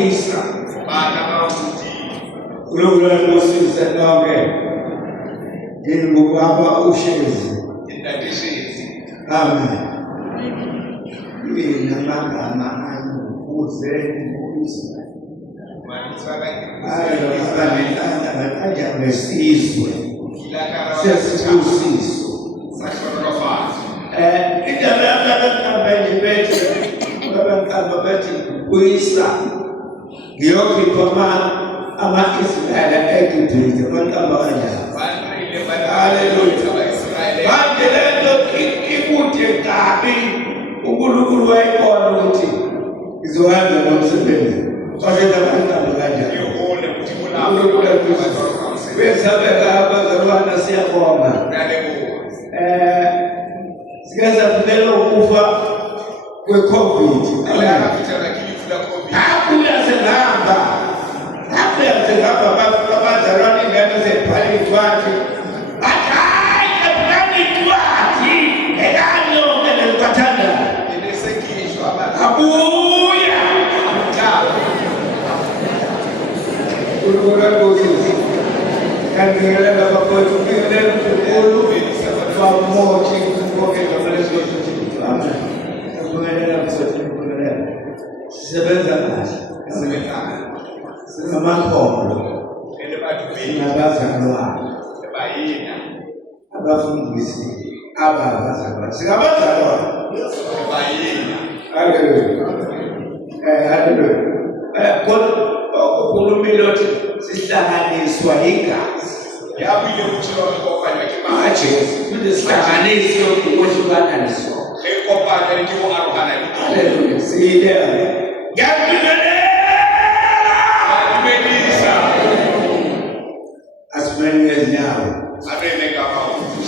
uyisa kulokula kusisa konke yini ngubaba ushezi amen mina magama ukuze uyisa ayo mesizwe sesibusiso bathi uyisa ngiyokhipha ama-Israyeli eGibhithe abantu kanjani. Haleluya. Manje le nto ikude kabi uNkulunkulu wayibona ukuthi ngizowenza lo msebenzi wazenza abantu kanjani. Besabeka abazalwana siyabonga. Sike saphela ukufa kwe-COVID. Abuya sengihamba abazalwane ingane zephaleni wathi hayi ephaleni wathi ekanyonke nelukwathanda abuya uLukulusi kangelela babakwethu ngilele uNkulunkulu bamothi konke ngaleso sikhathi amen ngibongelela mfowethu ngibongelela sisebenza kahle singamakhono sinabazalwane abafundisi abazalwane singabazalwane haleluya ukhulumile uthi sihlanganiswa igazi yabile ukuthi manje kuthi sihlanganiswe ukwehlukana naso ekopana likiwo arugana haleluya sile ngiyabingelela as many as now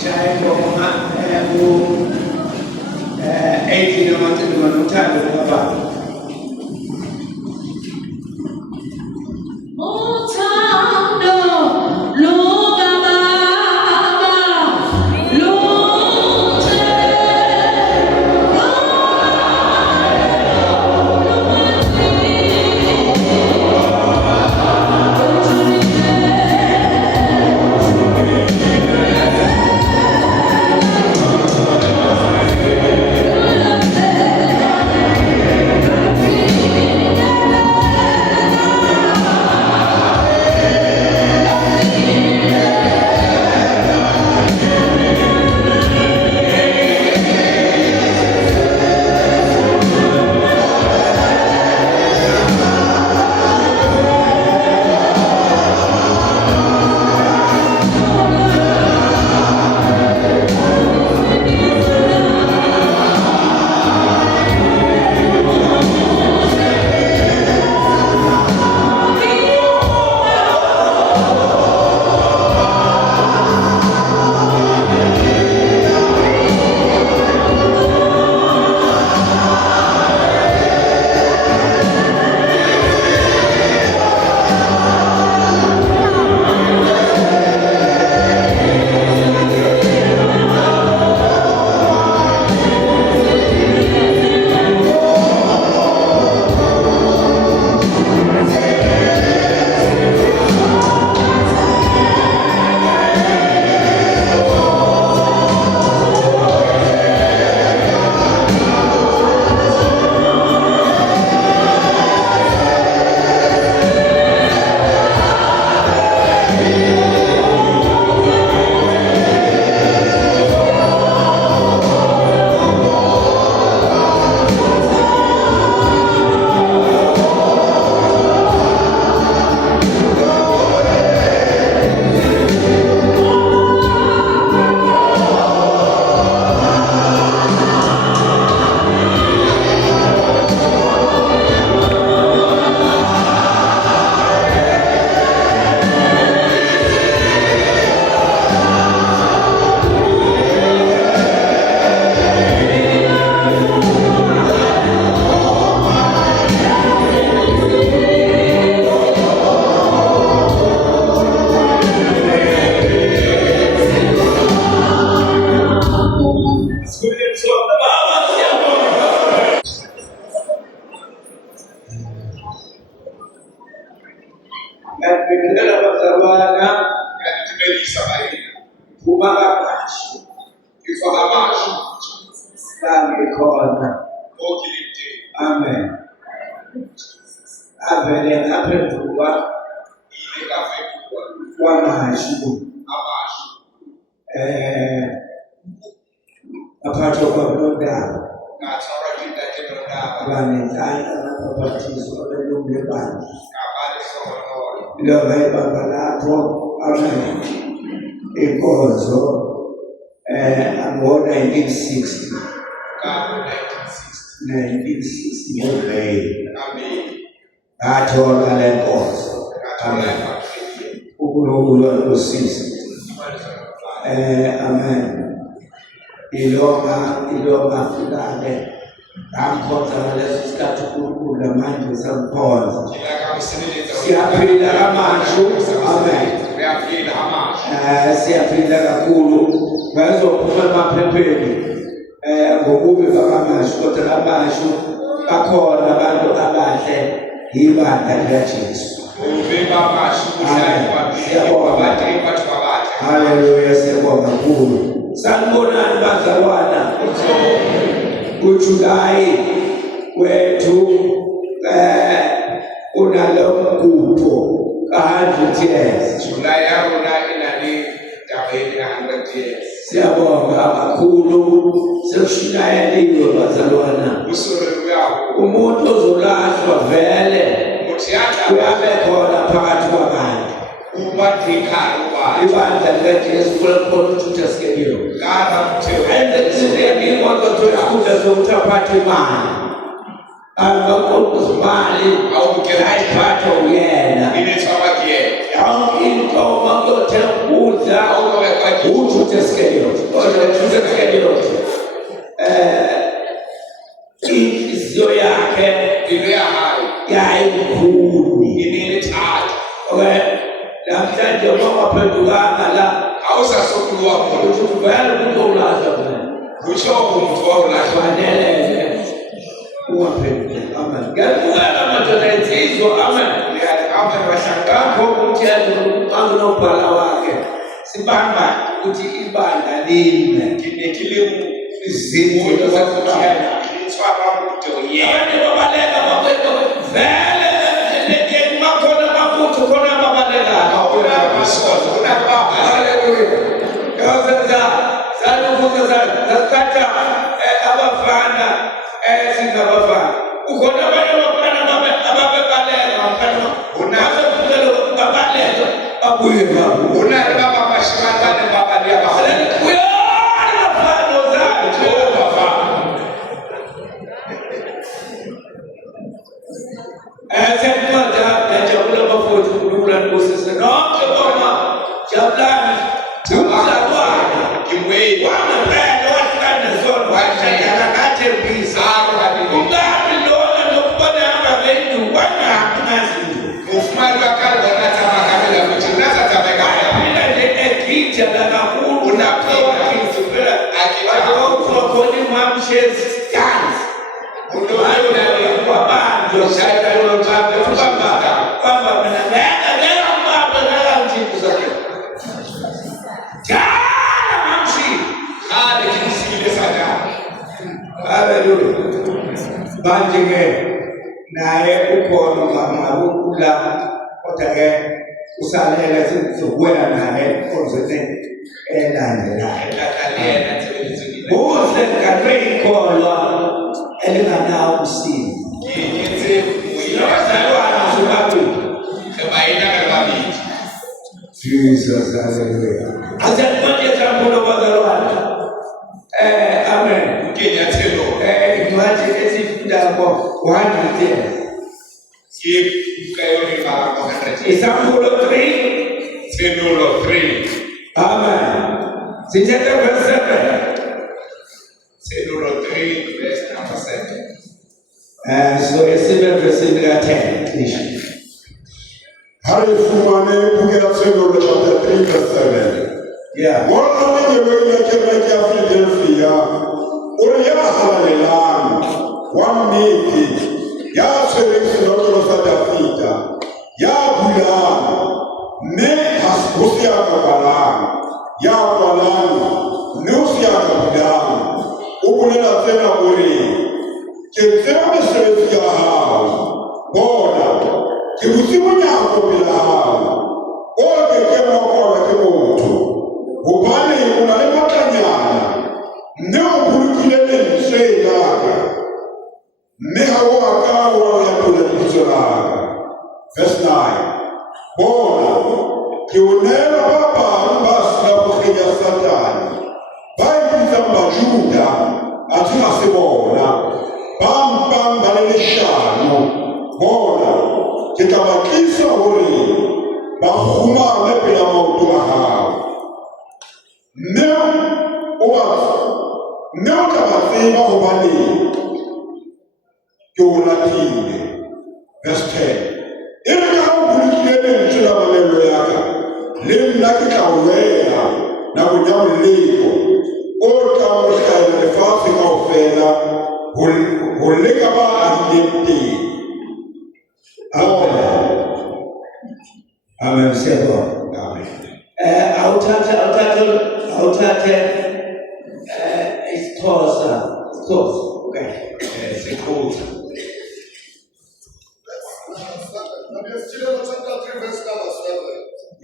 shaya ngoma 18 amathini manothando baba Ngikela bazalwana ngiyatibelisa bayini phuma kabashi ngizwa amasho sangikhona. okilide Amen. Avele ngaphenduka ile kafekuwa kwamashu amasho aphatha kwaNodaba ngathora kindakenodaba banenhlanya ababhaptizwa belungu lebandla. ngabale sohonolo Loba ibanga lapho amen inkonzo ngo-1960 ngabo 1960 ngoMeyi amen ngathola le nkonzo. ngathora Amen. ngafike uNkulunkulu walusiza. Amen. Ilonga fulane ngamkhonza ngaleso sikhathi uNkulunkulu namanje usamkhonza. Siyaphila kamashu. Amen. uyafika amasho Siyaphila kakhulu ngazophuma emaphepheni ngokubi bakamashu, kodwa kamashu bakhona abantu abahle yibandla likaJesu. ubeba amasho uhlale kwabate bathu babate Haleluya, siyabonga kakhulu. Sanibonani bazalwana. uJulayi wethu unalo mgubho ka-100 years. July yarona inani dabeni 100 years Siyabonga kakhulu, sekushinayeliwe bazalwana. usoro uyaho Umuntu ozolahlwa vele muthiata uyabe khona phakathi kwabantu. ubathikalo wa Ibandla likaJesu kulekhona uJudas Iscariot. kara mtheo Enzekusindeni ngozothola isikhuda sokuthi aphathe imali. Abakokozimali awukela ayiphatha uyena. inethabakiye Yonke into makuyothenga ukudla awubekwaji uJudas Iscariot. uJudas Iscariot inhliziyo yakhe into yahayo yayimkhulu. inethatha Namhlanje uma ungaphendukanga la awusasokuluwa khona ukuthi vele umuntu owulahla vele. kusho umuntu wawulahla Fanele ungaphendukanga. Amen. Ngiyabukela madoda insizwa. Amen. ame bahlanga Ngakho umthetho anginobhala wakhe sibamba ukuthi ibandla lime kinekilimu izimo umuntu zakuthana. wasokuyana ithwaba umuntu yena Abantu babaleka bakwethu vele lendeni bakhona bafuthu khona babalekayo. awuna masozo unababa Haleluya. Zasikhatha abafana singabafana. Ukhona abanye abafana ababebaleka ngaphandle. Unazofikela babaleka babuye babo. unari baba mashimangane baba liyabafana Uyona abafana zakhe. Siyakubonga ngiyajabula bafowethu uNkulunkulu anikosise nonke boma jabulani umzalwane kimweni wangempela wahlukana nezona washayana kathembisa ungabi lona lokubona hamba ngendu wangabi ngazinto ufumani wakali wanatamakamela futhi unazatamekaya waphila nje egija kakhulu unaphewakizo phela akibakho khona imamshezi stance kwabantu bamba mina ngeke mbamba ngakanjini zakhe jala mamshini. khale kimsikile sadala Haleluya. Manje-ke naye ukhona ungamabukula kodwa-ke usalela sizobuya naye ekhonzweni elandelayo. etakalena thelezikile Kuhle ngadwe ikholwa elinganawo umsindo. ngiyithe Nabazalwane sobabili. sebayina kalabili Jesus, hallelujah. Asiyabonge sambulo bazalwane. Amen. ngenyathelo Incwadi esifunda ngo 100 years. ngikayoni baba 100 Isambulo 3. Thenulo 3 Amen. Sithethe verse 7. Thenulo 3 verse number 7 So esibe verse 10 please. Harifumane kugera Thenulo chapter 3 verse 7. Yeah. Ngona mwenye kereke ya Philadelphia uyahalelan wamiki ya serensi lokolo sa Davida ya bulan ke tseba mesebetsi ya hao bona ke butse monyako pela hao o ke ke mokola ke motho hobane o na le matlanyana mme o bolokile lentswe laka mme ha o ka wa ya pula lebitso laka. Verse 9. Bona ke o neela ba bang ba sila go kgenya Satane ba ipitsang Bajuda athe ga se bona ba mpang ba le leshano. Bona ke tla ba tlisa gore ba kgumame pela maoto a gago mme o tla ba tseba gobane ke o latile. Verse 10. E re ka o bolokile lentswe la malelo ya ka le nna ke tla o lwela nakong ya moleko o tla mo hlahela lefatshe kaofela ho leka ba ahileng teng. Amen. Sebo. Amen. Awuthathe isixhosa. Okay. Sikhuza.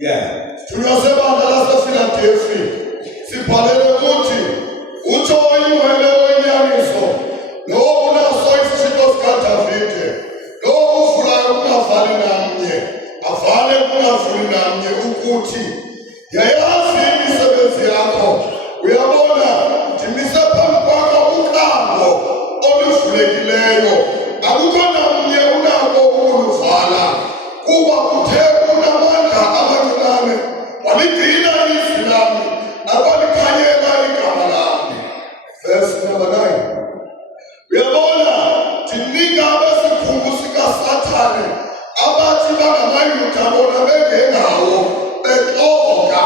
Yeah. Tunasema darasa Filadelfi sibhalele ukuthi utsho ingcwele wenyaniso lo unaso isithito sikaDavide lo uvulayo kungavali namnye avale kungavuli namnye ukuthi yayazi imisebenzi yakho uyabona ndimise phambi kwakho uqambo oluvulekileyo akukho namnye unako ukuluvala kuba kuthe kunamandla amancane waligcina ilizwi lami akwalikhanyela igama lami. Verse number 9. Uyabona ndinika abesikhungu sikaSathane abathi bangamayuda bona bengengawo bexoka.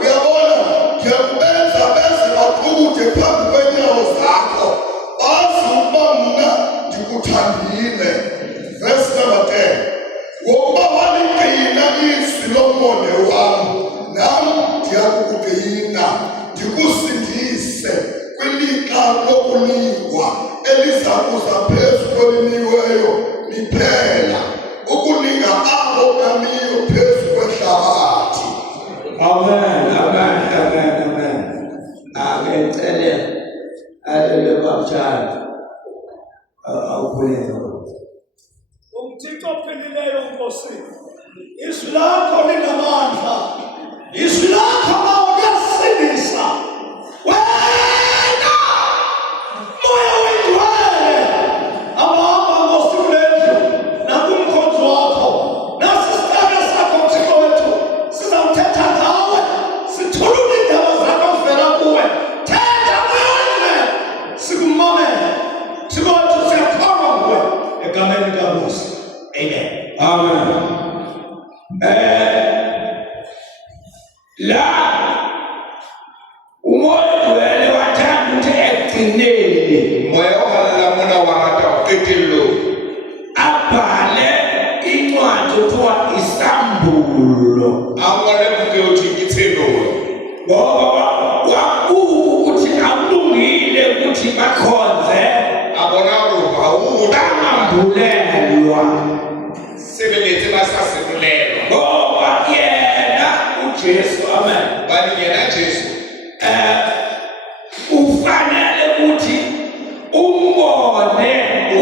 Uyabona ndiyakubenza beze baqukuthe phambi kwenyawo zakho bazi ukuba mna ndikuthandile. Verse number 10. Wokuba waligcina izwi lombone wami nam ndiyakukugcina ndikusindise kwilixa lokulingwa eliza kuza phezu kweliniweyo liphela ukulinga abo bamiyo phezu kwehlabathi. Amen. Ngicela alele babujana awukhuleke. Umthixo ophilileyo Nkosi, izwi lakho linamandla, izwi lakho liyasindisa. Wena moya oyingcwele abahamba Nkosi lethu nakumkhonto wakho nasi isicelo sakho Mthixo wethu sizawuthetha ngawe sithulule iindaba zakho vela kuwe. Thetha moya oyingcwele sikumamele Thixo wethu siyathoma kuwe egameni likaNkosi. Amen. La umoya wele wathanda ukuthi egcineni Moya ohalela mona wa rata o qetellong abhale incwadi kuthiwa isambulo a ngole buke o thwe ke tshenolo ngoba wakuba ukuthi akulungile ukuthi bakhonze a bona gore ga o bangambulelwa sebeletse ba sa sebolelwa ngoba yena uJesu. Amen. bani yena Jesu ufanele ukuthi umbone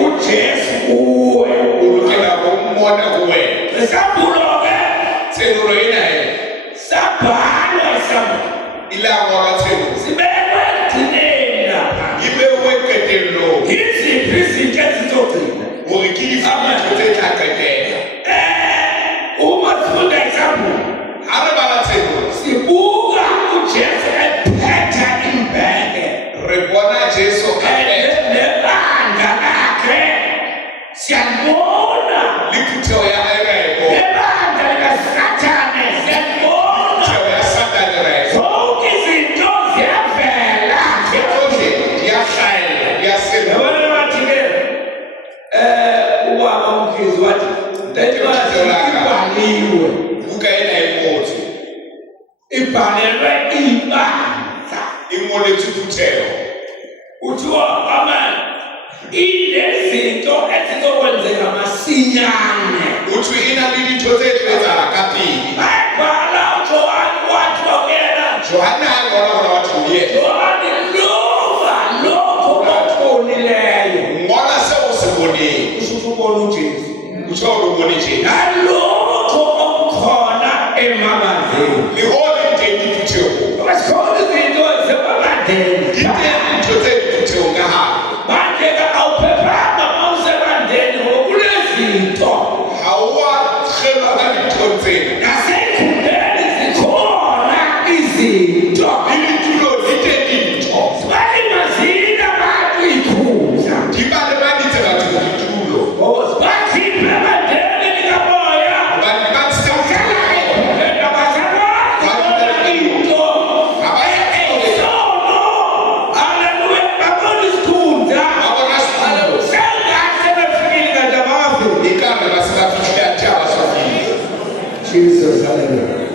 uJesu kuwe o lokela go mmona go wena esambulo-ke tshenolo ena e sabhalwa isambulo ile a ngwala tshenolo sibekwe ekugcineni lapha. e bewe qetellong Yiziphi izinto ezizogcina gore ke difutho tse tla qetela uma sifunda isambulo ga re bala tshenolo sibuka uJesu ephetha imbheke re bona Jesu a phetha nebandla lakhe siyambona le phuthego ya gae ra e bona nebandla likaSathane siyambona phuthego ya Satane ra e bona zonke izinto ziyavela tsotlhe di a hlaela di a senola yabona bathi-ke ubaba umkhizi wathi ibhaliwe buka ena e ngotswe ibhalelwe ibandla e ngoletswe phuthego kuthiwa amen inezinto ezizokwenzeka masinyane. uthi inalili zethu ezakapili. Bayibhala uJohane wathi wakuyena. Johana ngona wathi uye. Johane lokho okuthonileyo. Ngona sewusibonile. Usho ubona uJesu. Usho ubona Jesu. Nalokho okukhona emabandleni. Lihole into ithuthiwe. Basikhona izinto zemabandleni. Into zethu ngaha. Manje awuphephanga mawusebandleni ngokunezinto. Hawakhelwa ngalithotseni. Nasekhundeni zikhona izinto. Ilitulo litendinto. Sibalimazile abantu ikhundla. Dibale banitse batho ilitulo. Sibakhiphe ebandleni likamoya. Abantu bathi sewukhala. Enda bazalwane khona into. Eyisono. Haleluya. Babona isikhundla. Babona isikhundla. Sengathi befikile kanje abafiki. Ikambe basibafikile atshaba sofile. Jesus, hallelujah.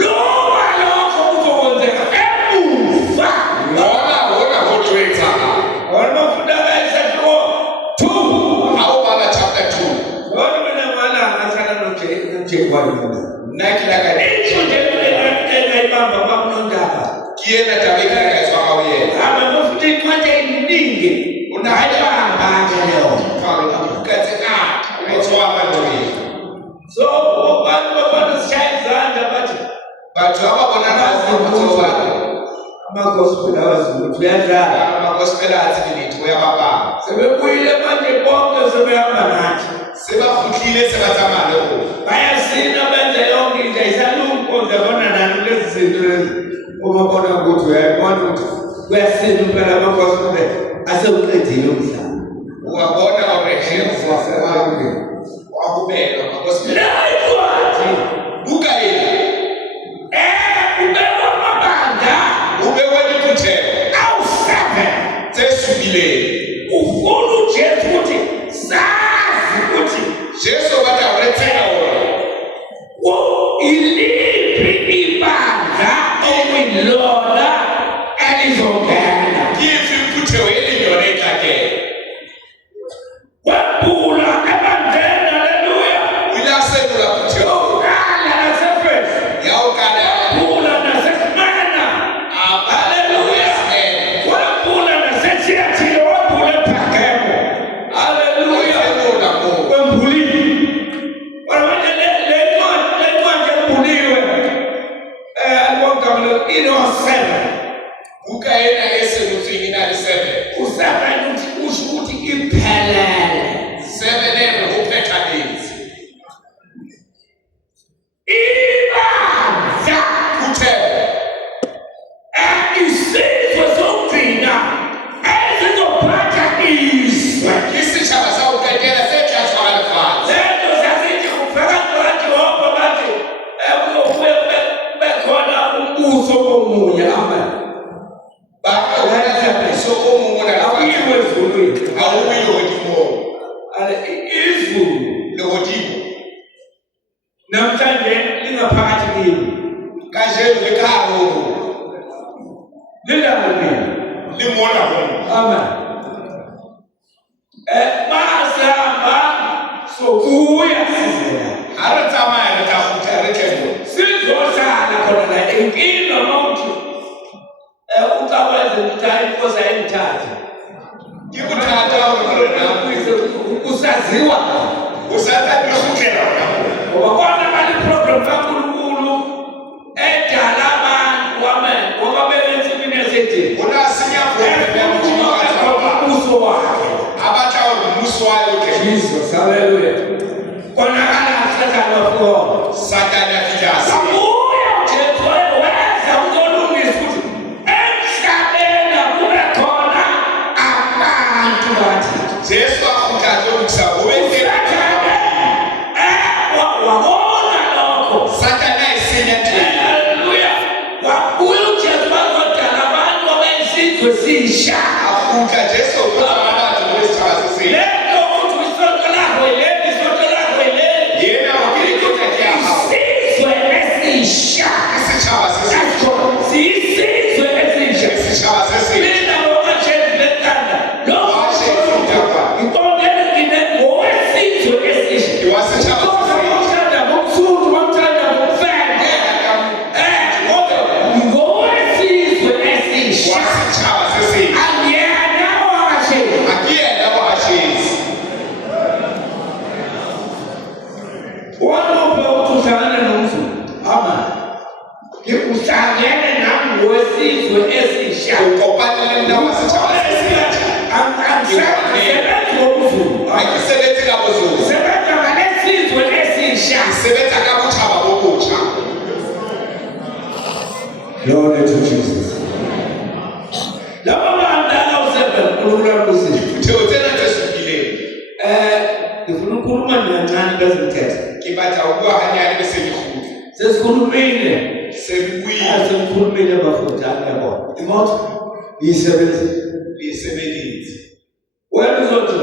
Loba lokho kuzokwenzeka emuva. Ngona hodwetsa. Wabafunda kaIsaiah 2. Awubala chapter 2. Wona mina mala ngathana noJekwani. Nakilaka Into nje engayibamba bamnondaba. kiyena tabeka ngezwa awuye. Abafunda incwadi eyiningi. Unayibamba leyo. Kale ukathe ngetswa abantu. So abantu babona sishaya izandla bathi Batho ababona bazibona. ama-gospel awazi ukuthi uyadlala. Ama-gospel athi ngithi uyababhala. Sebebuyile manje bonke sebehamba nathi. Sebafuhlile sebathamana lokho. Bayasina benze yonke into isalungu uzabona nani lezi zinto lezi. Uma bona ukuthi uyayibona ukuthi kuyasina impela ama-gospel asewuqedile umhlaba. Uyabona orekhela wakubeka ama-gospel. Nayikwathi Buka yena. ubekwa amabanda Ubeweliphuthelo. awu-7. Sesukile. Ufuna uJesu ukuthi sazi ukuthi Jesu bathi awurethena wona. iliphi ibandla okuyilona elizongena. Yiphi iphuthelelo eliyona ekhakele. Webhula ebandleni, haleluya. Uyaselula phuthelelo. Yokukala nasefesi. Yawukala. Webhula naseSmyrna. Haleluya. Webhula naseThiatira. Webhula ePhakemo. Haleluya. Uyaselula ngo. Wembulile. Wena manje le ncwadi ebhuliwe. Alibongamlo ino-7. Buka yena eselufini nali-7. U-7 uthi usho ukuthi iphelele. 7 uphetha lezi. Ibandla. Phuthelelo. Isizwe sokugcina ezizophatha izwe. Isitshaba sawuketela sethathwa kalifana. Lento sasithi kufika kaJehova bathi kuzobuye bekhona umbuso omunye. Amen. Bakho omunye Akuyiwe ezulwini. awuyo hodimo. Izulu Lo hodimo. namhlanje lingaphakathi kini. Kajelo lekharo. Lilangeni. Limona bona. Amen. Masihamba sokuya sizela. Hare tsamaya re tla gutla re tlelo. Sizohlala khona la inkinga mawuthi ucawenze ukuthi hayi inkosi ayingithathe. Ke bothata hore rena Usaziwa o sa tla di gutlela rona. ngoba kona bali program kaNkulunkulu edala abantu ngoba beyensimini yasedini. Ona senya Ubuso wakhe. abatla hore mmuso wa yoke. Jesus, hallelujah. Konakala Satan wafika. Satani afika asi. Sabuya uJesu weza uzolungisa ukuthi emhlabeni kube khona abantu bathi. Jesu agutla lokisa ubeke. Wabona lokho. Satani ayisenya thina. Hallelujah. Wabuya uJesu bazodala abantu abesizwe sisha. Agutla Jesu ukutla abantu besitshaba sesini. Lento ukuthi isonto lakho yileli, isonto lakho yileli. Yena wakile kutla kya hawo. Isizwe uhlangana nomzulu. Amen. Uhlangene nami wesizwe esisha. Ukopane na wasitshaba sesitsha. Angisebenzi ngomzulu. Ayisebenzi ngabozulu. Sebenza ngalesizwe esisha. Isebenza ngabutshaba bobutsha. Glory to Jesus. Laba bandala usebenza kulula kusisi. Theotena tesukile. Ngifuna ukukhuluma kancane bese ngithethe. Kibatha ukuba hanyani bese ngikhulu. Sesikhulumile. Sekubuye Sesikhulumile bafundana yabo. Imoto isebenza. isebenzi. Wena uzothi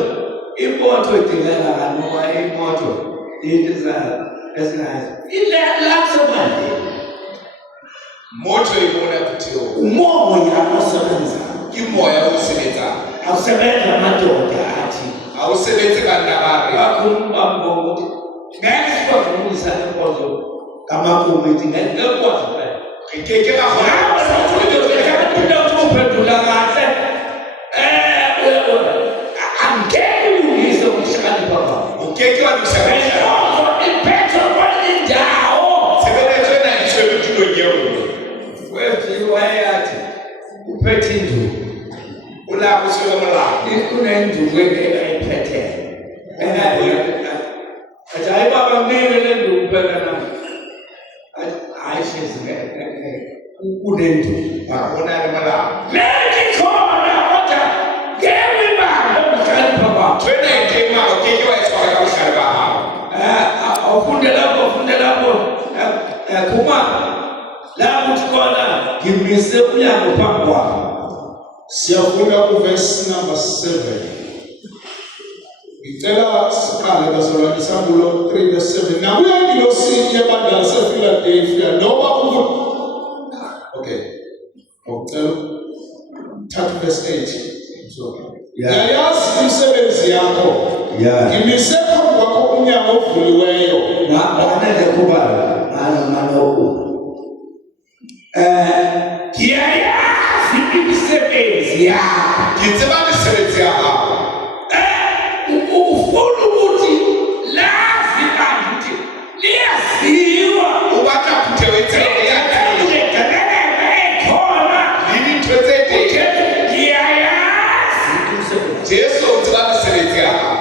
imoto idingeka kanoma imoto idizayo esinayo. Lapsemanje. Moto ibona kuthiwa Umoya osebenza. imoya usebenza. Awusebenza amadoda athi. Awusebenzi kanabari. Bakhuluma ngokuthi ngeke sikwazi ukulisa inkonzo kamakomiti ngeke kwazi phela. Ngeke kakhona. Uphendula kahle. Angeke ulungise ukuhlakanipha kwakho. Ngeke wakusebenza. Impetho kwalindawo. Sebenza na iswe kulo nyewo. Wethi wayathi uphethe induku. Ula kuswe mala. Kunenduku ayiphethe. Athi hayi baba ngeke le nduku phela na. Hayi shezingeke. Kunenduku. Babona le mala. Meki khona kodwa ngewe baba ukuhlakanipha kwakho. Twena intema ngeke wayiswa kabuhlali bahawo. Awufunde lapho kuma la uthi khona ngimise umnyango phambi kwakho. Siyafunda kuverse number 7. Ngicela siqale bazalwane Samulo 3 verse 7. Nakuyo ingilosi yebandla lasePhiladelphia noma okay. Ngicela 3 verse 8. Yayazi imisebenzi yakho. Ngimise phambi kwakho umnyango ovuliweyo. Ngiyayazi imisebenzi yakho. Ngitseba imisebenzi yakho. Ufuna ukuthi lazi bantu liyaziwa. Ubata kuthewe tsebe yakho. Jesu utseba imisebenzi yakho.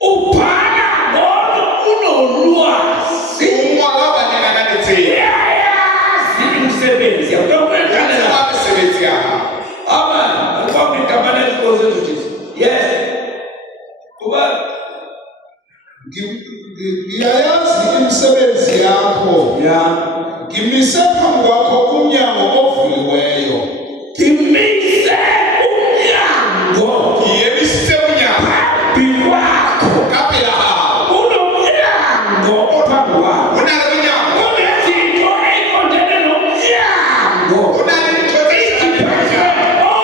Ubhala ngoba unolwazi. Umwalaba ningananitsebe. Uyayazi imisebenzi yakho. Utseba imisebenzi yakho. Amen. Come in covenant closer to Jesus. Yes. Kuba Ngiyayazi imisebenzi yakho. Ngimise phambi kwakho umnyango ovuliweyo. Ngimise umnyango. Ngiyemise umnyango. Phambi kwakho. Kapela hawo. Unomnyango phambi kwakho. Unalo umnyango. Kunezinto ey'qondene nomnyango. Unalo into ezisabekayo.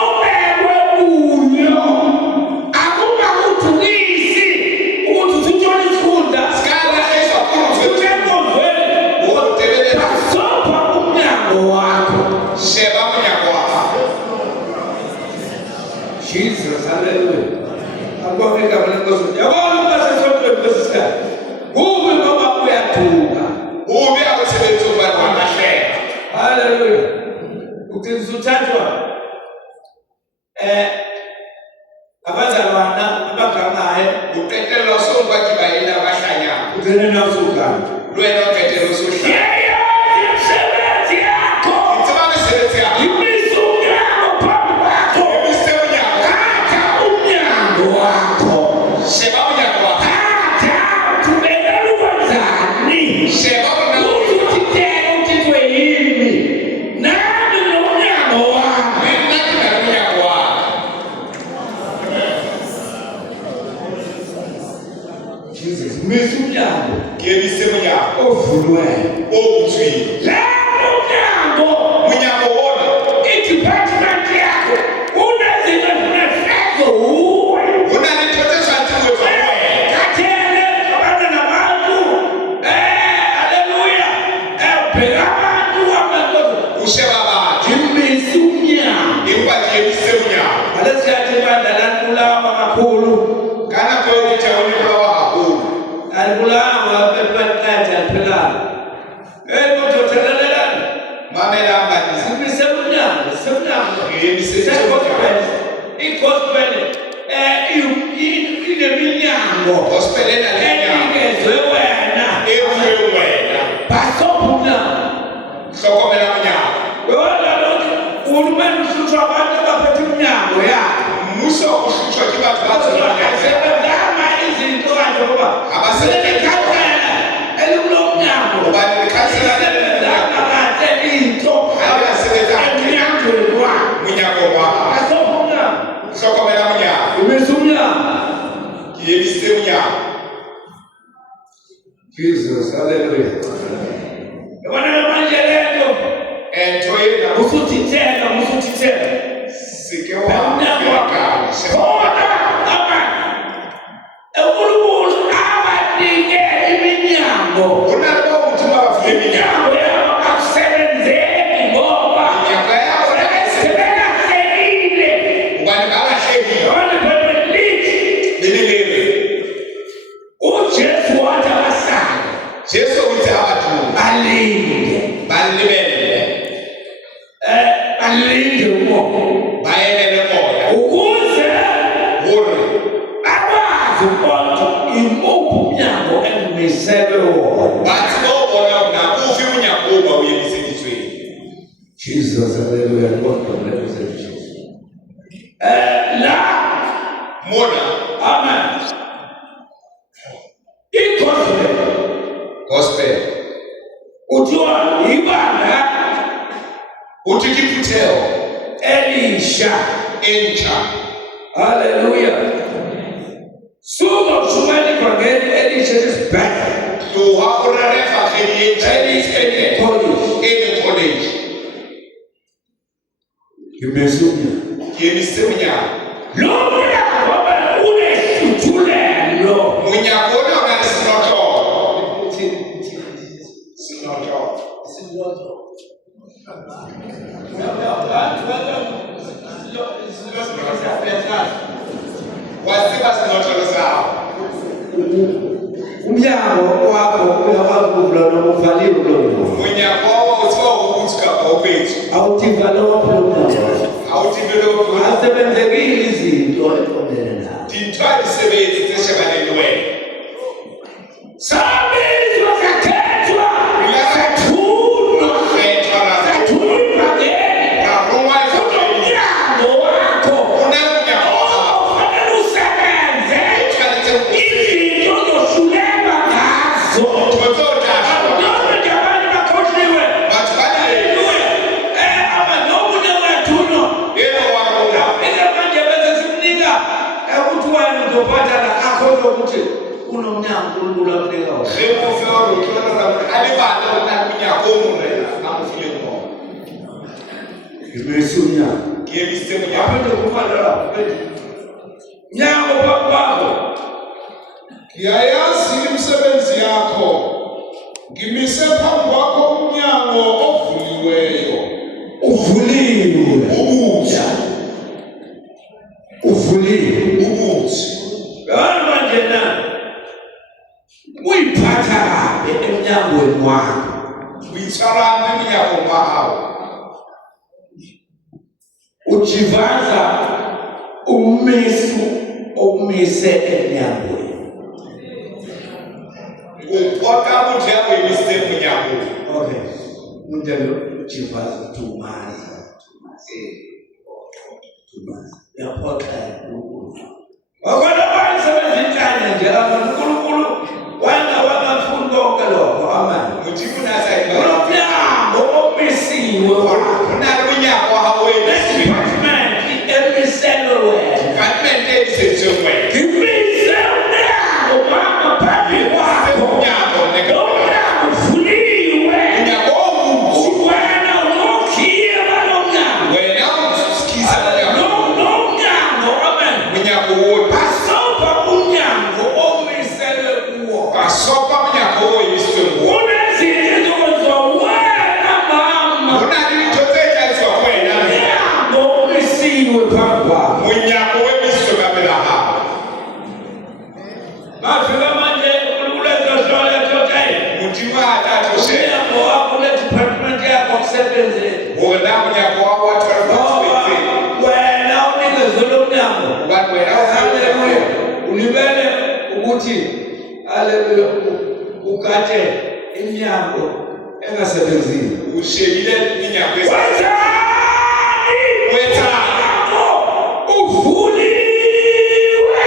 Obekwe kuyo. Akungakudukisi ukuthi usuthola isikhundla. Skala ezakhulu Usenkonzweni. wodebele Bazopha umnyango wakho. sheba umnyango wakho. Jesus, hallelujah. Akubonge igama lenkosi. Yabona ubasesondweni kwesisikhathi. Kubi ngoba uyaduka. Ube awusebenzi ubani wamahlelo. Hallelujah. Uthi usuthathwa abazalwana abagangayo Uqetelwa songwajibayela abahlanya. uthene nawusugana. Lwena uqetelwa usuhlala. Yayazi imisebenzi yakho. Ngitseba imisebenzi yakho. Imise umnyango phambi kwakho. Ngiyemise umnyango. Hatha umnyango wakho. Sheba umnyango wakho. Hatha uthubekela ukwenzani. Sheba umnyango wakho. Uthithele uthithwe yimi. Nami nomnyango wami. Mina ngina umnyango wakho. Jesus, mise umnyango Ngiyemise umnyango. ovuliweyo. Owuthwile. Lapho umnyango Umnyango wona. i-department yakho unezinto efunefeko uwe. Unalo into ezizathiwe zakuwena. Kathele abantwana abantu. Haleluya. Bheka abantu amantozo. Usheba abantu. Ngimise umnyango. Imba ngiyemise umnyango. Ngalesikhathi ibandla lanibulawa kakhulu. Kana kwa ukuthi awunibulawa kakhulu. Alibulawa umnyango Gospel enalenyanga. enikezwe wena Ewe wena. basophuna Hlokomela umnyango. yona lokhu uhulumeni uhlutshwa abantu abaphethe umnyango yakhe Mmuso uhlutshwa ke batho ba tshwereng umnyango. sebenzama izinto kanje ngoba Abasebenzi elikulo mnyango Ubani likhansela sebenzama kahle into Ayasebenza kahle. emnyangweni wakhe Umnyango wakho. basophuna Hlokomela umnyango. imisa umnyango Yebise umnyango. Jesus hallelujah yabona manje lento Ento yena usuthithela sike umnyango wafika. khona ama uNkulunkulu abanike iminyango Unalo umuntu abafike iminyango. iminyango yabo akusebenzeki ngoba Iminyango yakho sebengahlelile ubani balahlekile. yona bebelithi Lelelele. uJesu wathi abahlali Jesu uthi abantu balinde balibele. balinde umoya Bayelele moya. ukuze Hore. akwazi ukuthi imuphi umnyango engimiselwe wona Bathi bawubona na ufi umnyango uba uyebisekisweni. Jesus hallelujah kodwa lezo la Mona amen igospel gospel. kuthiwa ibanga Uthi kiputeo elisha entsha. hallelujah suka ushumela ivangeli elisha lesibhedlela Duha urefa kheliyentsha elisha college college. imesumya Yebise umnyango. lo mnyango ngoba unehluthulelo Umnyango ona sinotho. Sinotho. Wasiba sinotho sawo. umnyango wakho uyakwazi ukuvula noma uvaliwe kulo mnyango Umnyango wawo uthiwa ukuthi kaba okwethu. awudivelophi lo mnyango Awudevelop. asebenzekile izinto eqondene nawo Dintwa disebenzi tseshebaneng le wena. sabizwa sakhethwa sathunwa Kgethwa ra sathunwa ivangeli ra rongwa lefapheng. umnyango wakho Ho na le monyako wa hao. ofanele usebenze Tshwanetse o izinto zohluleka ngazo ntho tse o tla shwa. noma nje abantu bakhohliwe Batho ba dilemo. ama nomunye wethuno Eno wa rona. ike manje bese simnika ukuthi wena uzophatha la akho lokuthi unomnyango uNkulunkulu amnika wona Ge mo fe hore o tlo lora hore a le bana o na le monyako o morena a mo fileng ona. imesi umnyango Ke ebisitse monyako. aphethe kufanele mnyango kwakho Ngiyayazi imisebenzi yakho. Ngimise phambi kwakho umnyango ovuliweyo. uvuliwe Ubuthi. uvuliwe Ubuthi. yona manje na uyiphatha kabi emnyangweni wakho Uyitshwarang le monyakong wa hao. ujivaza umisu okumise emnyangweni O pota motho ya mo emisitseng monyakong. okay mundelo ujivaza tumaza yapota wakwena bayisebenzinhlanye nje uNkulunkulu wena wangafuni konke lokho amani Modimo o ne a sa eba. unomnyango omisiwe wakho Ho na le monyako wa hao o emisitsweng. department emiselwe wena Department e emisitsweng wena. ngimise umnyango wami phambi kwakho Monyako ne ka lo mnyango uvuliwe monyako o motsho. wena unokhiye balomnyango Wena o sikisa monyako. nomnyango amen Monyako o basopa umnyango omiselwe kuwo basopa monyako o emisitsweng wona. kunezinto ezokwenziwa wena mama Ho na le dintho tse etswa ko wena. umnyango omisiwe phambi kwakho Monyako o emisitswe ka pela hao. mafika manje uNkulunkulu ezohlola ethi Modimo a tla tlo sheba umnyango wakho le department yakho kusebenzele hore na monyako wa hao wa tshwara ngoba mosebetsing. wena unikezwe lo mnyango Hobane wena o haleluya ulibele ukuthi haleluya ukade iminyango engasebenzile ushebile iminyango wenzani uvuliwe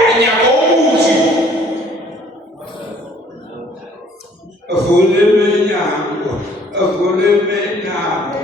iminyango umuthi avule iminyango akekho avule iminyango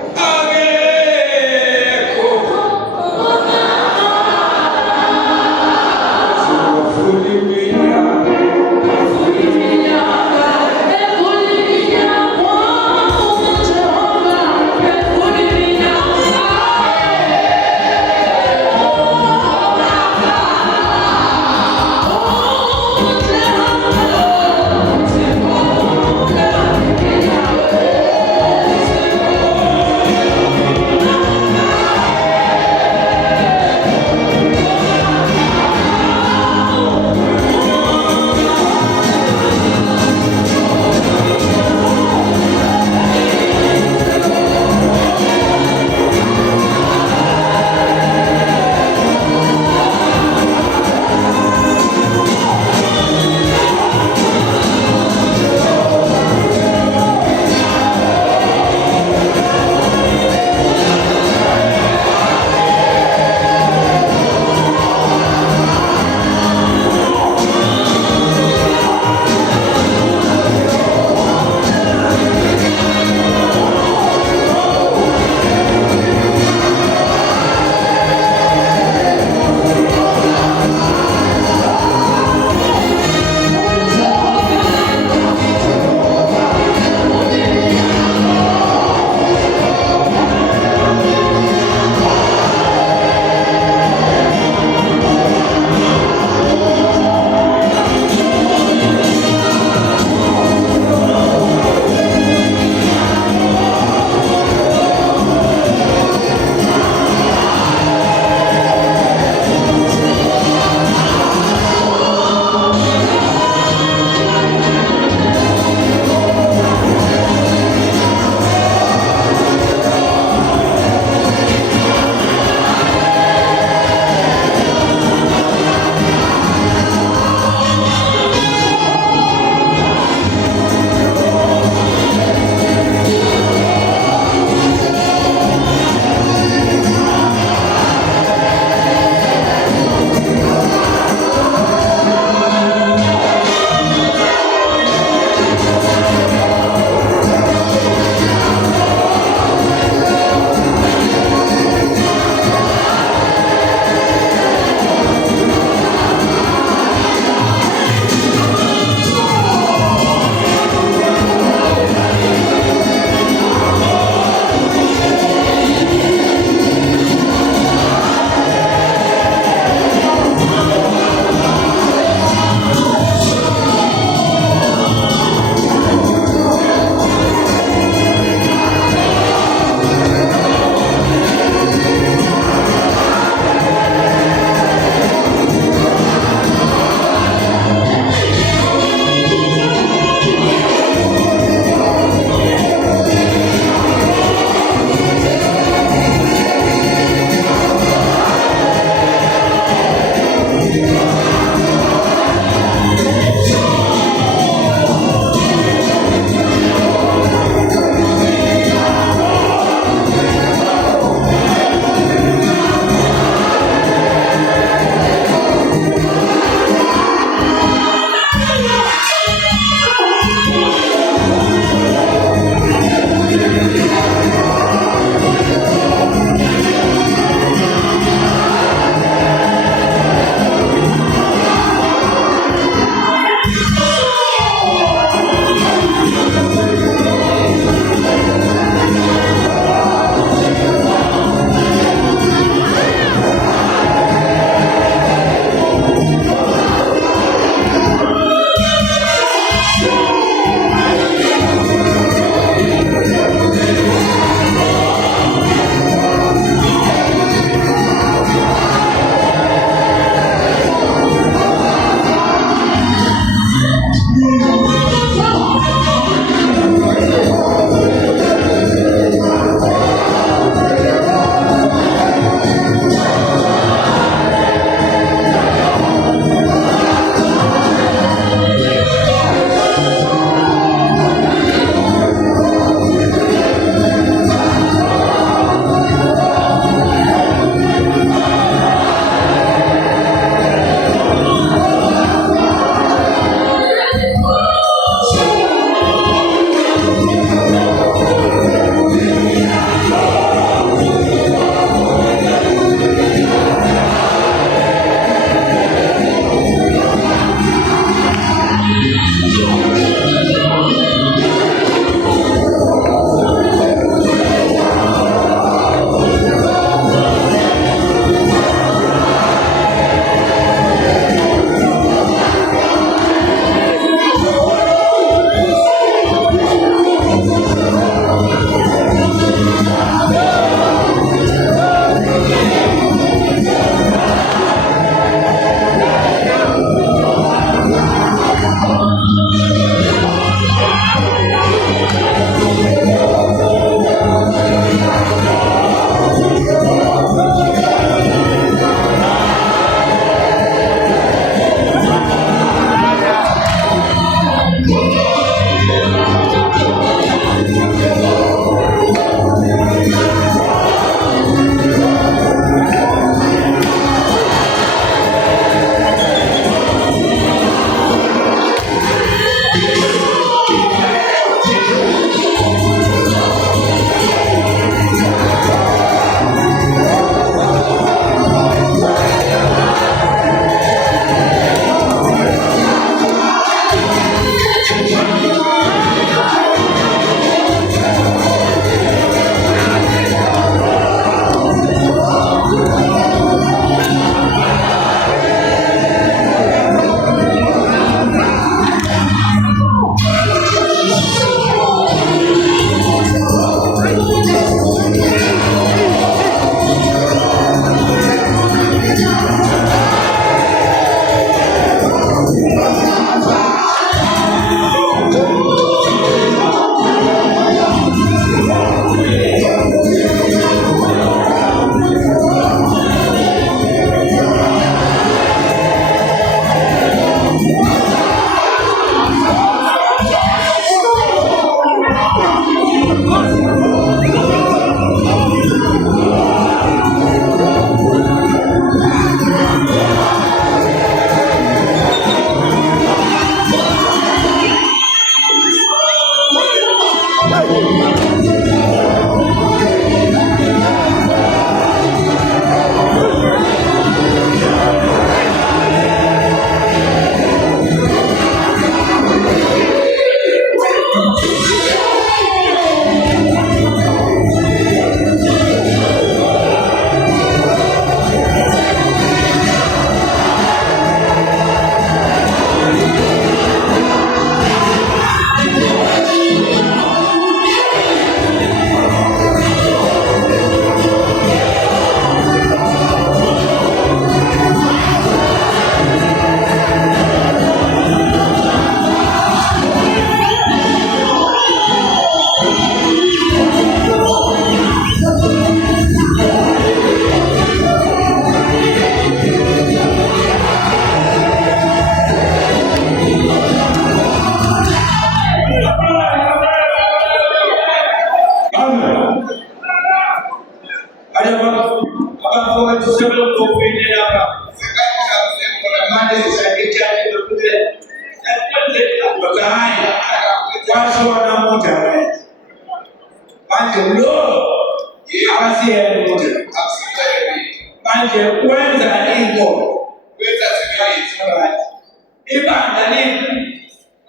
ibandla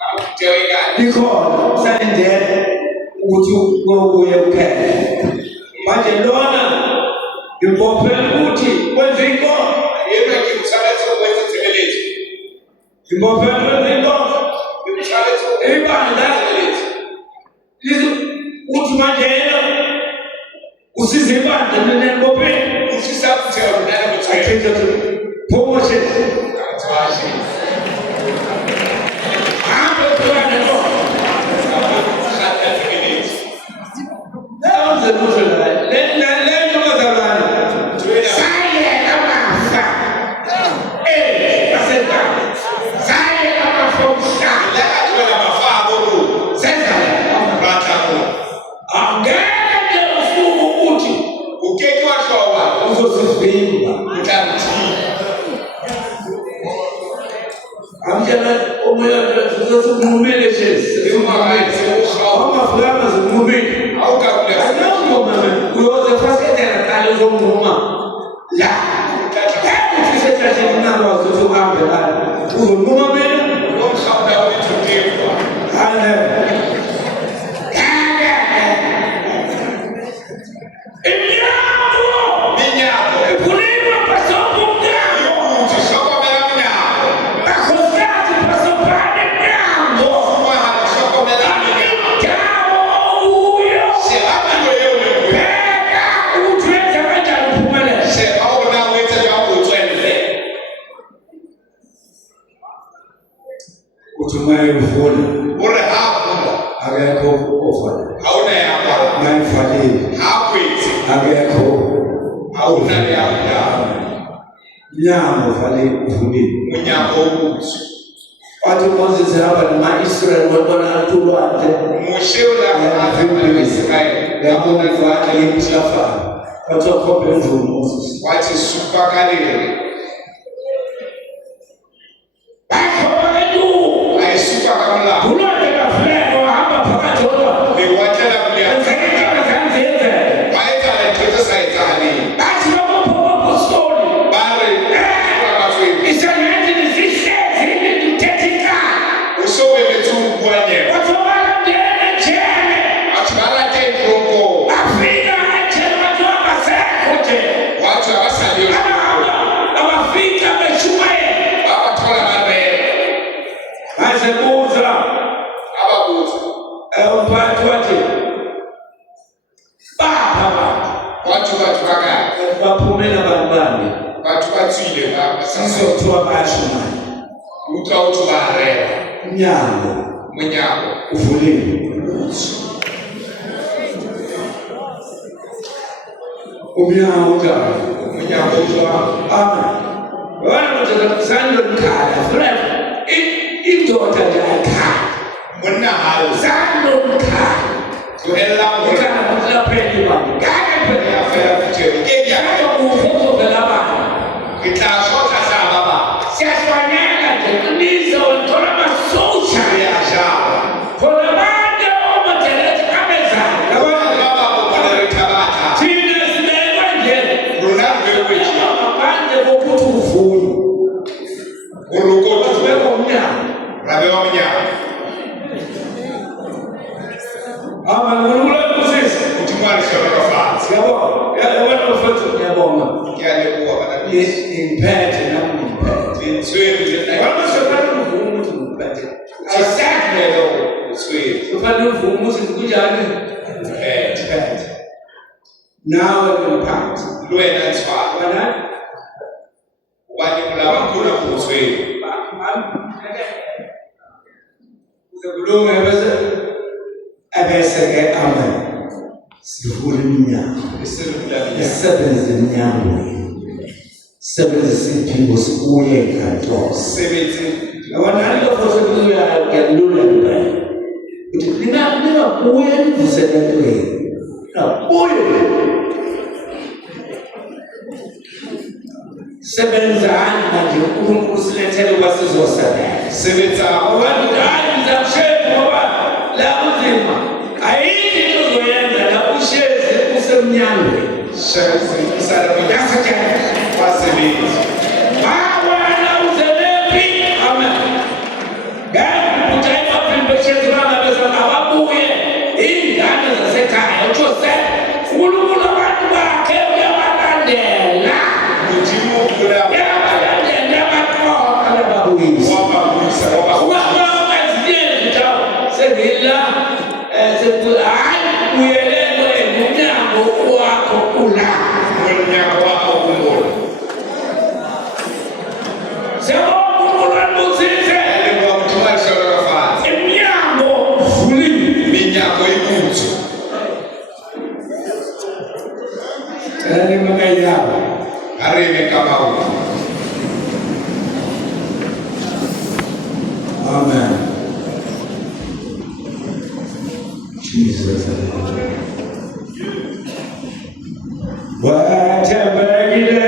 Awutewekani. likhona salindele ukuthi kuye ukhele. Manje lona ngimbophela ukuthi kwenze inkonzo. Yebo ngimthalethe ukwenza Thebelezi. Ngimbophela kwenze inkonzo. Ngimthalethe ibandla uthi manje yena usize ibandla nenbophela. usisakuthela mdala kuthela. Athethe promotion. Awuthashi. Hambe phana lo. Khanda Thebelezi. Leyo nto la. Le nto bazalwane. Saye amafa. Basenza. Saye amafa umhlaba. La athola mafabo ku. Senza. Bathamu. Angeke usuku ukuthi Ukeke wahloba. uzosivimba. Utanthi. Amjana omoya uzosimumele shesi. Amafulana zimumele. Awukabula. Ayangoma uyoze fasetela kale uzomuma. La. Uthi sesashini nakwazi ukuthi uhambe la. Uzomuma mina. Lomkhawula wethuthekwa. Hale. Imnyango. Minyako. Kulima pasoko mnyango. Yokuthi shokomela mnyako. Bakhosazi pasopane mnyango. Umahamba shokomela mnyako. Indawo uyo. Shehamba wewe. Bheka ukuthi wenza kanjani uphumelele. Shehawuna wethe yakutwenze. Uthi mayevuna Ure hapo. akekho ofana. Hauna yakwa. Mayifalile Hakwithi. akekho Hauna yakwa. mnyango vale uvulile. Munyako ukuthi. Wathi Moses hamba nama-Israyeli wabona ulwandle. Mushewula Israel. Yabona ivaka yemhlafana. Wathi wakhomba emvuni Moses. Wathi supakalele. Bakhomba enduku. Ayisuka kamla. Ulwandle lwavuleka wahamba phakathi kolwandle. Bewatela Enzeka kuya. into zenzenzeka. Wayetha lethethe sayithani. Bathi babopha apostoli. Bare. Bakafiki. Isenyenzi nisihlezi nithethe Usowe bethu kwanye. watobala mndene jene. Atibala tenkongo. Bafika ejele wathi wangasekho nje. Wathi abasaliyo. Abahamba abafika beshumayela. Abathola mabele. Basebuza Ababuza. umphathi wathi bapha Wathi bakaka. baphumela abantu bami Bathu bathile baba. sizothiwa bayashumayela. Uthawuthi barela. Umnyango Munyako. uvulile. Umnyango unjani? Munyako uzwa. Amen. Wena mthetho sando mkhala forever. Indoda nje ayikhala. Monna hawo. Sando mkhala. Kuhela mona. Ukhala mhlapheni bani. Ngeke phela Ya fera futhi. Ke ya. yafika uvuzo vela bani. Kitla shota sa baba. Siyashwanyeka nje kubiza uthola amasosha. Ya shaba. Khona manje omathelethi abezayo. Abantu baba bobona rithabata. Thina sibekwa nje. Ronaldo wekwethu. Ngaphandle kokuthi uvune. Urukoto. Usibeka umnyango. Rabe wa munyako. Unkulunkulu ayibusise. Uthi mwana shaba kafansi. Siyabonga. Wena mfowethu ngiyabonga. Ngiyalekuwa bana. Ngiphethe nami ngiphethe. Insweni zena. Wena sefana uvume ukuthi ngiphethe. Ayisakhele lo. Insweni. Sefana uvume ukuthi kunjani? Ngiphethe. Nawe ngiphathe. Lwena nsifana. Wena Ubani mulaba khona kutsweni. uzekulunga bese-ke amen. Sivule iminyango. Iselulami. Sisebenze emnyangweni. Sisebenzise iphimbo sibuye enkantolo. Sebenzi. Yabona lokho sekulula ngempela. Uthi ningabuye nivuselelweni. Ningabuye. Sebenzani manje uNkulunkulu silethele kwasizosebenza. Sebenza. Abantu hayi ngizamshela ngoba la uzima ayikho into ozoyenza la ushezi usemnyangweni. Sebenzi. Isala munyako. Wasebenzi. Wena uzelephi? Amen. Joseph, ulumula abantu bakhe uyabalandela. Uyabalandela abaqoqa nababuyisa. Ubabaziyenza njalo sengila hayi uyelelwe ngumnyango wakho ula. Amen. Jesus. Whatever you do,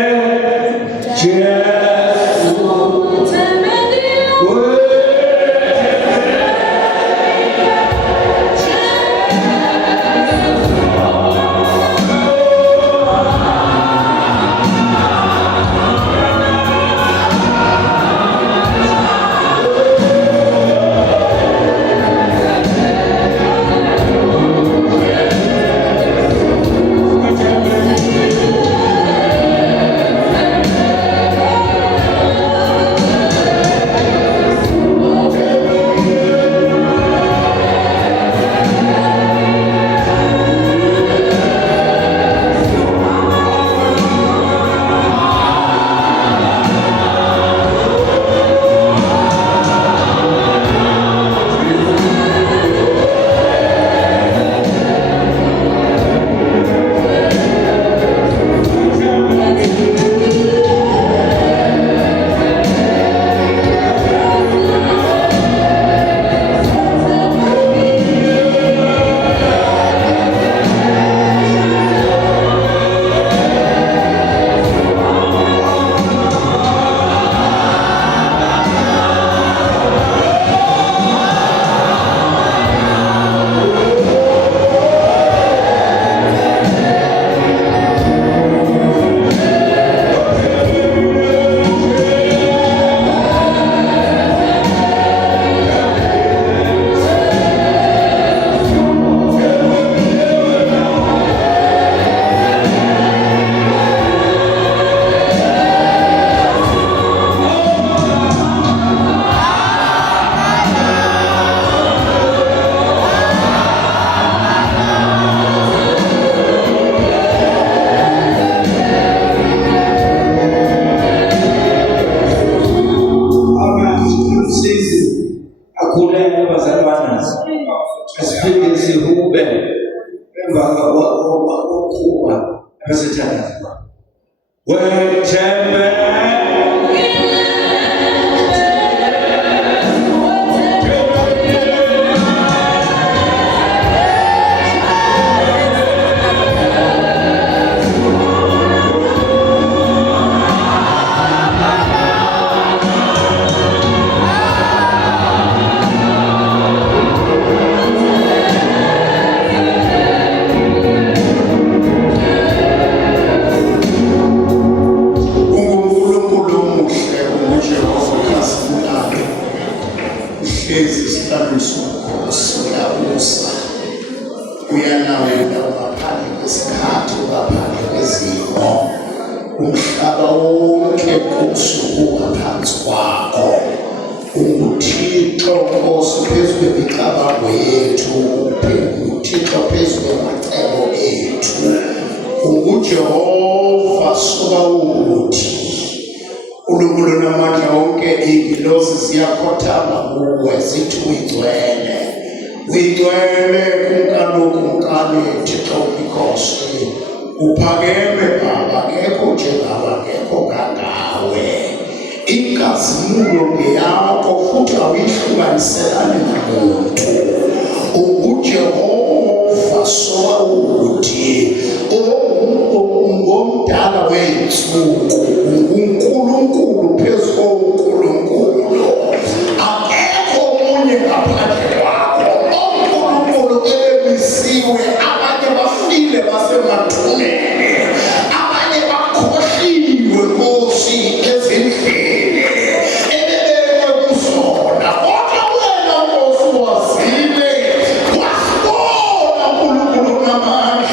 Jehova Sabaothi uNkulunkulu namandla wonke izingilosi ziyakhothama kuwe zithi uyigcwele kunkani Thixo inkosi uphakeme Baba ngekho njengaba ngekho kangawe inkazimulo ngeyakho futhi awuyihlukanisani namuntu uJehova Sabaothi ngomdala wey'nsuku uNkulunkulu phezu koNkulunkulu akekho omunye ngaphandle kwakho oNkulunkulu ebemisiwe abanye bafile basemathuneni abanye bakhohliwe Nkosi ezindlini ebebekwe kuzona kodwa wena Nkosi wazile wasibona uNkulunkulu namandla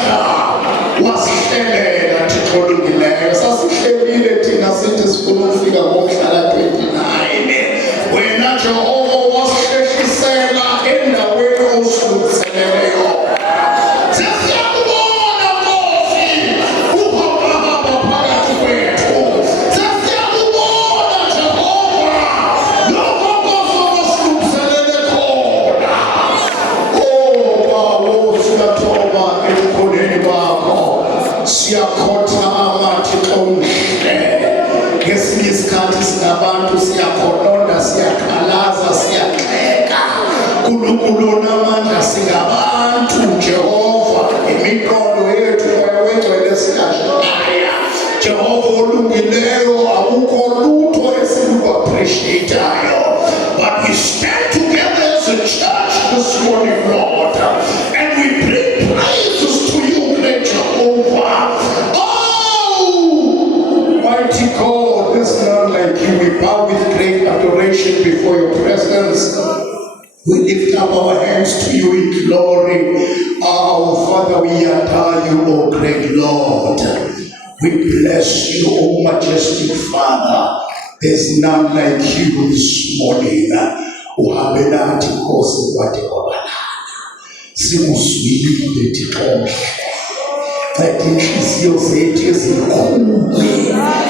We lift up our hands to you in glory. Oh, Father, we adore you, O great Lord. We bless you, O majestic Father. There's none like you this morning. Uhambe nathi Nkosi kwade kwabalala. Sikuzwile Thixo. Nceda inhliziyo zethu ezikhulu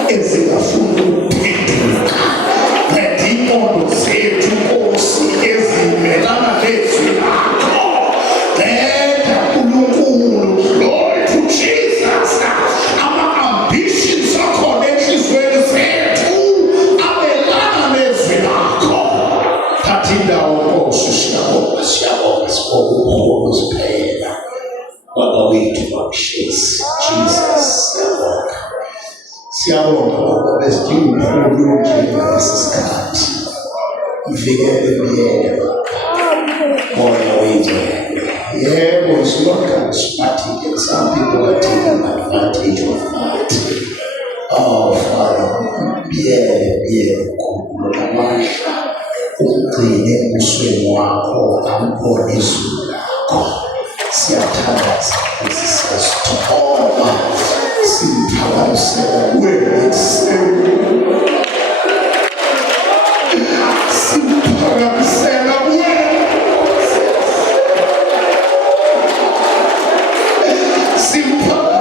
ezingafuni ukuphenduka. Nceda ingqondo zethu Nkosi ezimelana nezwi lakho. Nceda uNkulunkulu, Lord to Jesus, ama-ambitions akhona enhliziyweni zethu abelana nezwi lakho. Thatha indawo Nkosi, siyabonga sibonga siphela. Baba wethu bakushisa Jesus, siyabonga Baba besidinga uNkulunkulu ngalesi sikhathi. Mvikele myele Baba, moya wethu. Yebo, it's not charismatic and some people are taking advantage of that. Oh Father, myele Nkulunkulu namandla ugcine ebusweni wakho, ambone izwi lakho. Siyathandaza sisithoba simphakamisela wena ekuseni, simphakamisela wena, simphakamisela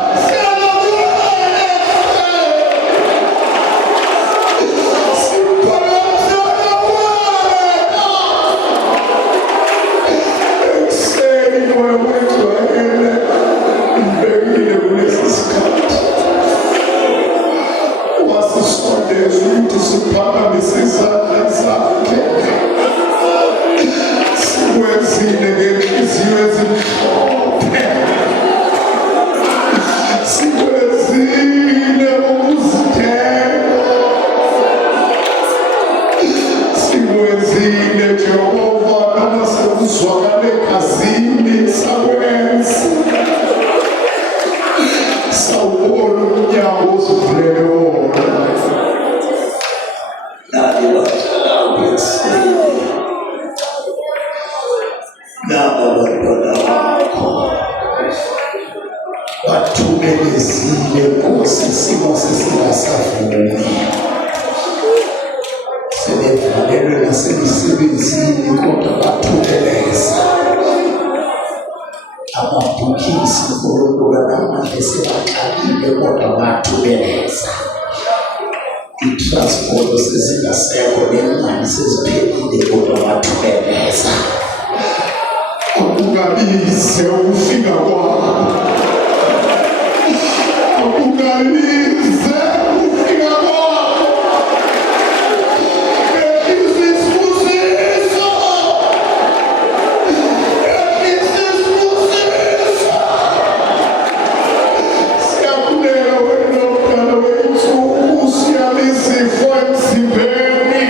bathumelezile Nkosi, isimo sesingasavumi. Sebevalelwe nasemisebenzini kodwa bathumeleza. Ama-bookings Nkulunkulu namanje sebaxakile kodwa bathumeleza. Iitransport sezingasekho nemali seziphelile kodwa bathumeleza. Akukabize ukufika kwabo. Akukalize ukufika kwabo. Ehlisa isibusiso. Ehlisa isibusiso. Siyabulela wena Mdala wethu, siyabizifo emzimbeni.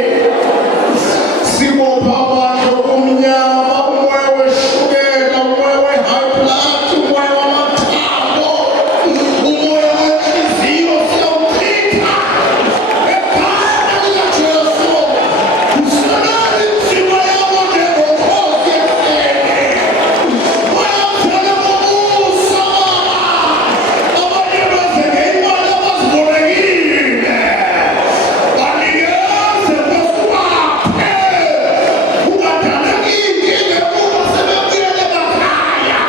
Sibopha amandla omnyama, umoya weshukela, umoya we-high blood, umoya wamathambo, umoya wenhliziyo siyawuchitha. Ekhaya likaJesu, usalale inzima yabo njengokhozi ekuseni. Bayamthela ngomusa Baba. Abanye bezeke imali abazibolekile. Banikeze besiwaphe. Ungadaleki inkinga uma sebebuyele emakhaya.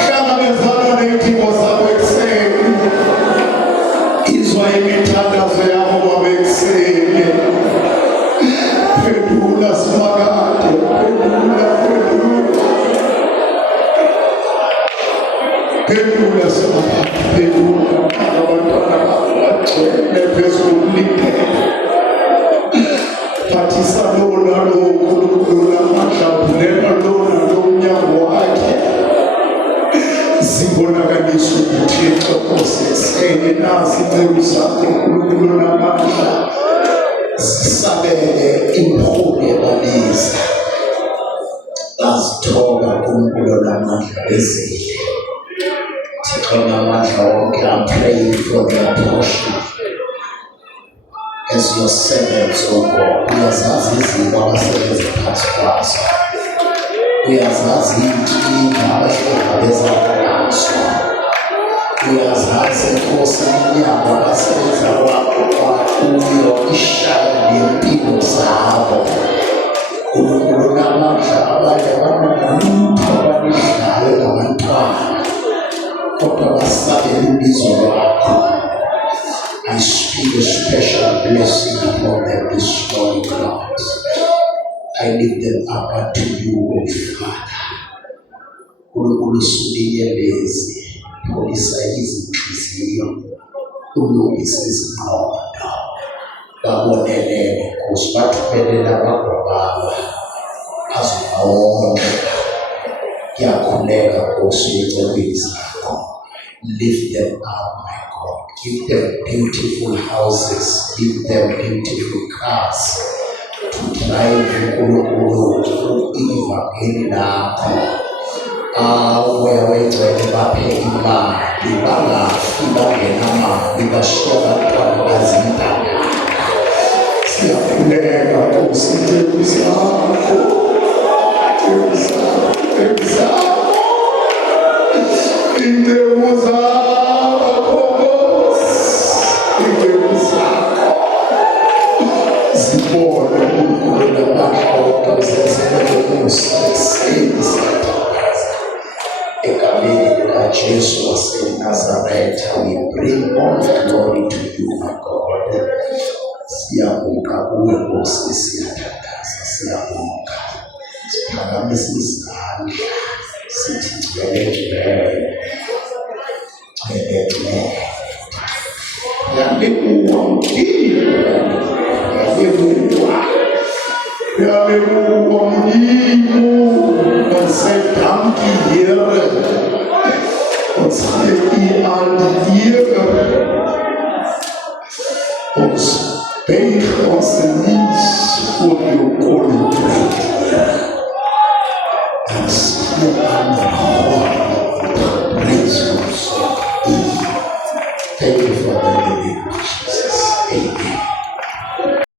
Hlangabezana ney'dingo zabo ekuseni. Izwa imithandazo yabo kwabo ekuseni. Phendula simakade, phendula. Phendula simakade, phendula. Abantwana bakho bagcwele phezu kokulindela. Phathisa lowo nalowo Nkulunkulu namandla, vulela lowo nalowo umnyango wakhe. Zibonakalise uThixo Nkosi ekuseni, nazi inceku zakho Nkulunkulu namandla. Zisabele imiholi ebaliza. Bazithola Nkulunkulu namandla bezile. Thixo namandla wonke, I'm praying for their portion. as your servants, O God. Uyazazi izinto abasebenza phansi kwazo. Uyazazi inkinga abahlangabezana nazo. Uyazazi Nkosi iminyango abasebenza kuyo ishaya nempilo zabo. uNkulunkulu namandla abanye abanolutho abalidlayo ngabantwana, kodwa basabela ibizo lwakho. I speak a special blessing upon them this morning, Lord. I lift them up unto you, O Father. uNkulunkulu sulinyembezi, pholisa izinhliziyo, ulungise izingqondo, babonelele Nkosi, bathumelele abagwababa azobawonga. Ngiyakhuleka Nkosi ecebeni zakho. Lift them up, my God. Give them beautiful houses. Give them beautiful cars to drive uNkulunkulu ivangeli lakho. Umoya wengcwele baphe imali, bangafi bangenamali, bashiye abantwana bazintanga. Siyakhuleka Nkosi, ntweni zakho, ntweni zakho, ntweni zakho, ntweni zakho, ntweni zakho. Zibone uNkulunkulu namandla uzenzele umsebenzi egameni likaJesu waseNazaretha. We bring all the glory to you, my God. Siyabonga kuwe Nkosi, siyathandaza, siyabonga. Siphakamisa izandla sithi ngcwele, yalikuwa mkini, yalikuwa mnimu, nasedamki